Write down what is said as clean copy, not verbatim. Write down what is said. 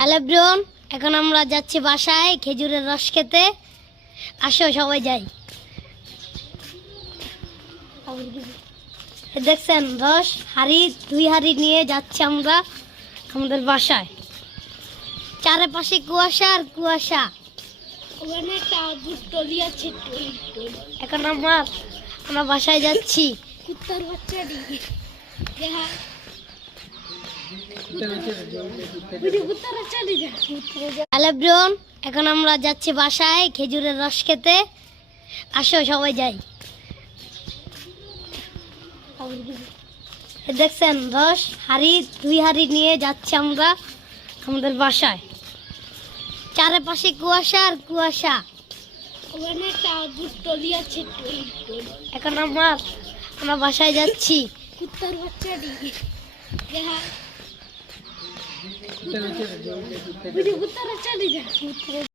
Hello everyone, এখন আমরা যাচ্ছি বাসায় খেজুরের রস খেতে। আসো সবাই যাই। দেখছেন রস হাড়ি, 2 হাড়ি নিয়ে যাচ্ছি আমরা আমাদের বাসায়। চারপাশে কুয়াশা আর কুয়াশা। ওখানে একটা আদুর টলি আছে, এখন আমরা বাসায় যাচ্ছি। কুত্তার বাচ্চাটি দেখা হ্যালো এভরিওয়ান, এখন আমরা যাচ্ছি বাসায় খেজুরের রস খেতে। আসো সবাই যাই। দেখছেন রস হাড়ি, 2 হাড়ি নিয়ে যাচ্ছি আমরা আমাদের বাসায়। চারপাশে কুয়াশা আর কুয়াশা। ওখানে একটা আদুর টলি আছে, এখন আমরা বাসায় যাচ্ছি। কুত্তার বাচ্চাটি দেখা কুত্তার বাচ্চাটি